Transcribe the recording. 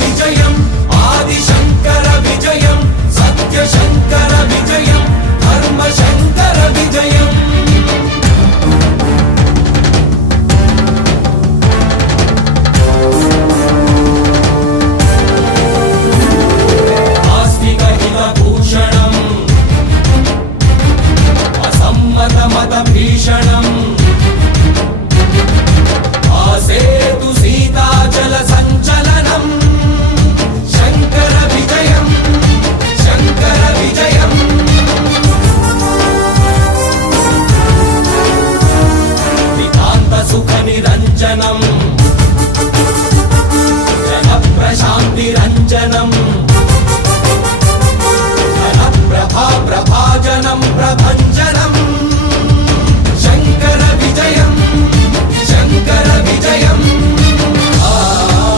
విజయం ఆదిశంకర విజయం సత్యశంకర విజయం ధర్మశంకర విజయం ఆస్తిక హిత భూషణం అసమ్మత మత భీషణం ఆసేతు సీతాచల సంచలనం శంకర విజయం శంకర విజయం నితాంత సుఖ నిరంజనం జన ప్రశాంతి రంజనం